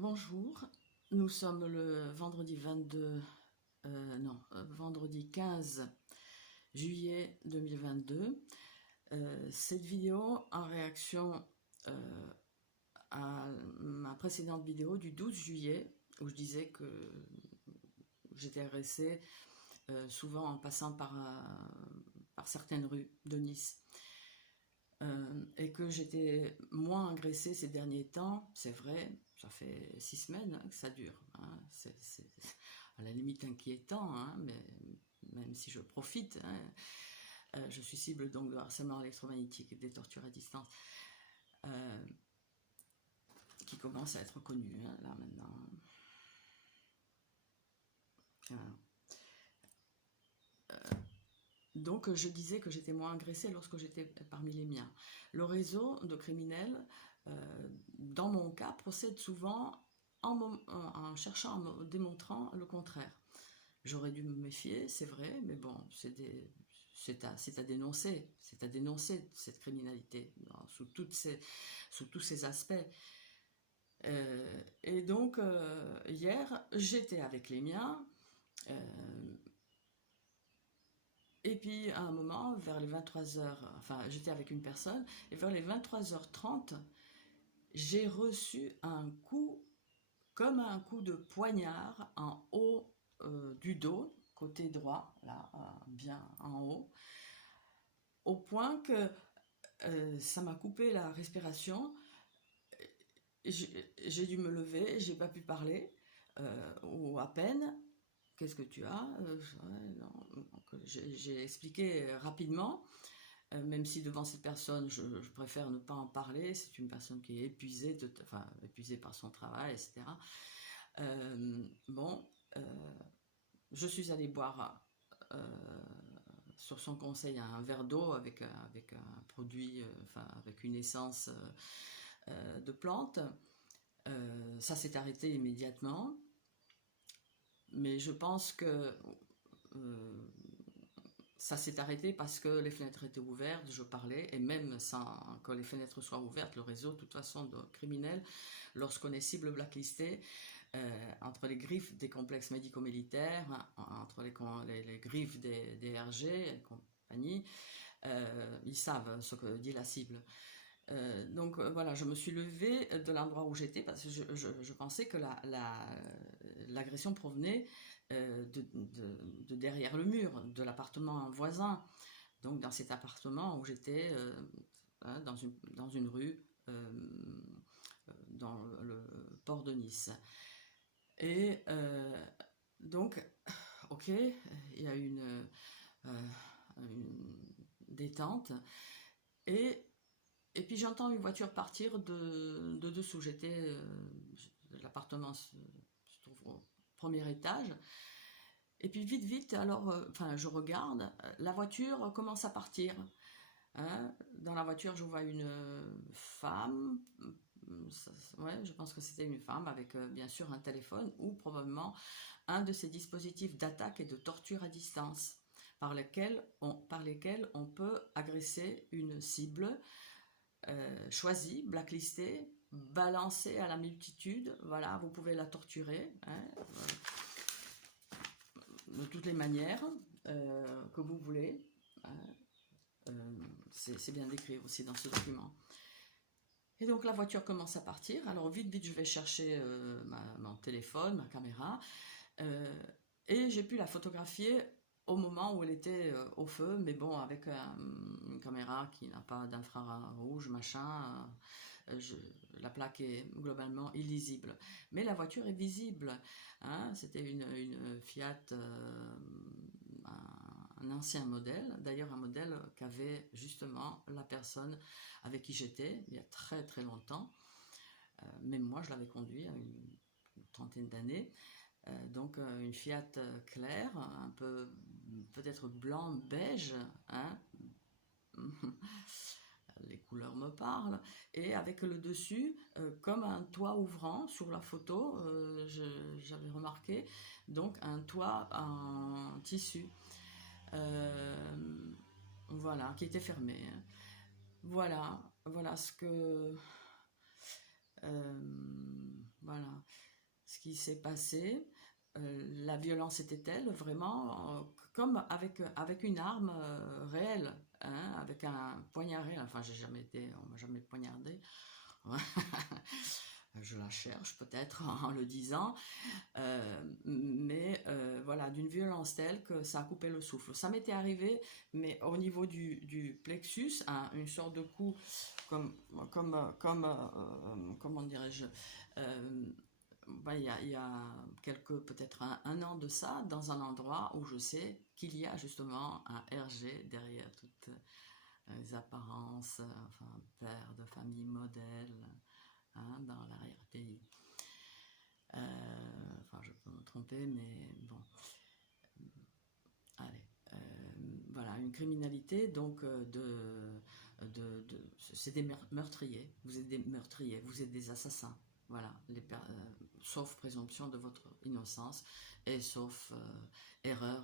Bonjour, nous sommes le vendredi 22, vendredi 15 juillet 2022. Cette vidéo en réaction à ma précédente vidéo du 12 juillet où je disais que j'étais agressée souvent en passant par certaines rues de Nice. Et que j'étais moins agressée ces derniers temps, c'est vrai, ça fait 6 semaines que ça dure. Hein, c'est à la limite inquiétant, hein, mais même si je profite, hein, je suis cible donc de harcèlement électromagnétique et des tortures à distance, qui commencent à être connues hein, là maintenant. Donc je disais que j'étais moins agressée lorsque j'étais parmi les miens. Le réseau de criminels, dans mon cas, procède souvent en cherchant, en démontrant le contraire. J'aurais dû me méfier, c'est vrai, mais bon, c'est à dénoncer cette criminalité sous tous ses aspects. Et donc, hier, j'étais avec les miens, et puis à un moment, vers les 23h, enfin j'étais avec une personne, et vers les 23h30, j'ai reçu un coup, comme un coup de poignard en haut du dos, côté droit, là, bien en haut, au point que ça m'a coupé la respiration. J'ai dû me lever, j'ai pas pu parler, ou à peine. Qu'est-ce que tu as J'ai expliqué rapidement, même si devant cette personne, je préfère ne pas en parler. C'est une personne qui est épuisée, épuisée par son travail, etc. Je suis allée boire, sur son conseil, un verre d'eau avec un produit, avec une essence de plante. Ça s'est arrêté immédiatement. Mais je pense que ça s'est arrêté parce que les fenêtres étaient ouvertes, je parlais, et même sans que les fenêtres soient ouvertes, le réseau, de toute façon, de criminels, lorsqu'on est cible blacklisté, entre les griffes des complexes médico-militaires, entre les griffes des RG et compagnie, ils savent ce que dit la cible. Donc voilà, je me suis levée de l'endroit où j'étais parce que je pensais que l'agression provenait de derrière le mur, de l'appartement voisin. Donc dans cet appartement où j'étais, dans une rue, dans le port de Nice. Et donc, ok, il y a une détente. Et puis j'entends une voiture partir de dessous. L'appartement se trouve au premier étage. Et puis vite, alors, je regarde, la voiture commence à partir. Hein. Dans la voiture, je vois une femme. Ouais, je pense que c'était une femme avec bien sûr un téléphone ou probablement un de ces dispositifs d'attaque et de torture à distance par lesquels on peut agresser une cible choisie, blacklistée, balancée à la multitude. Voilà, vous pouvez la torturer hein, de toutes les manières que vous voulez. Hein. C'est bien décrit aussi dans ce document. Et donc la voiture commence à partir. Alors vite, je vais chercher mon téléphone, ma caméra. Et j'ai pu la photographier au moment où elle était au feu, mais bon, avec une caméra qui n'a pas d'infrarouge, machin, la plaque est globalement illisible. Mais la voiture est visible. Hein, c'était une Fiat, un ancien modèle, d'ailleurs un modèle qu'avait justement la personne avec qui j'étais il y a très très longtemps. Même moi, je l'avais conduit à une trentaine d'années. Donc une Fiat claire, un peu peut-être blanc beige, hein. Les couleurs me parlent, et avec le dessus comme un toit ouvrant sur la photo, j'avais remarqué, donc un toit en tissu, voilà, qui était fermé. Voilà ce que voilà voilà ce qui s'est passé. La violence était telle vraiment comme avec une arme réelle, hein, avec un poignard réel. Enfin, on m'a jamais poignardé. Je la cherche peut-être en le disant, mais voilà, d'une violence telle que ça a coupé le souffle. Ça m'était arrivé, mais au niveau du plexus, hein, une sorte de coup comment dirais-je, bah, il y a peut-être un an de ça, dans un endroit où je sais qu'il y a justement un RG derrière toutes les apparences, enfin, père de famille modèle, hein, dans l'arrière-pays. Enfin, je peux me tromper, mais bon. Allez. Voilà, une criminalité, donc, c'est des meurtriers. Vous êtes des meurtriers, vous êtes des assassins. Voilà, sauf présomption de votre innocence et sauf erreur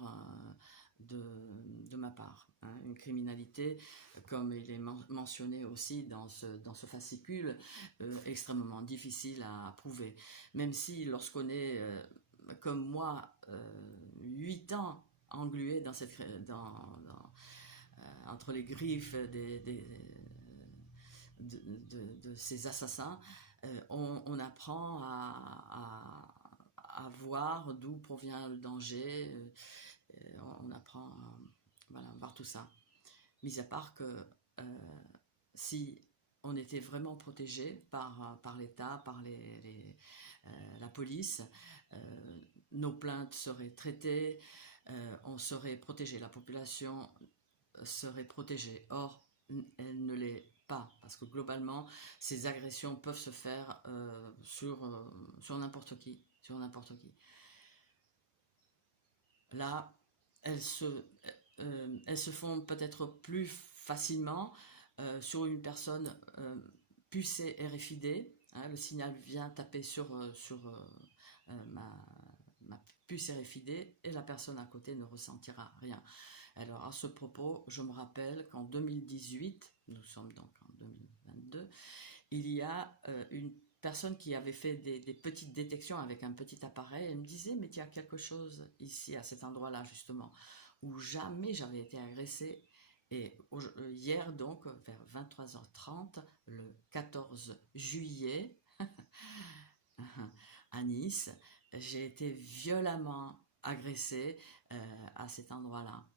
de ma part, hein. Une criminalité, comme il est mentionné aussi dans ce fascicule, extrêmement difficile à prouver. Même si lorsqu'on est, comme moi, 8 ans englué entre les griffes de ces assassins, on apprend à voir d'où provient le danger, on apprend voilà, à voir tout ça. Mis à part que si on était vraiment protégé par l'État, par la police, nos plaintes seraient traitées, on serait protégé, la population serait protégée. Or, elle ne l'est pas, parce que globalement, ces agressions peuvent se faire sur n'importe qui, Là, elles se font peut-être plus facilement sur une personne pucée RFID. Hein, le signal vient taper sur ma puce RFID et la personne à côté ne ressentira rien. Alors à ce propos, je me rappelle qu'en 2018, nous sommes donc en 2022, il y a une personne qui avait fait des petites détections avec un petit appareil. Elle me disait, mais il y a quelque chose ici, à cet endroit-là justement, où jamais j'avais été agressée. Et hier donc, vers 23h30, le 14 juillet, à Nice, j'ai été violemment agressée à cet endroit-là.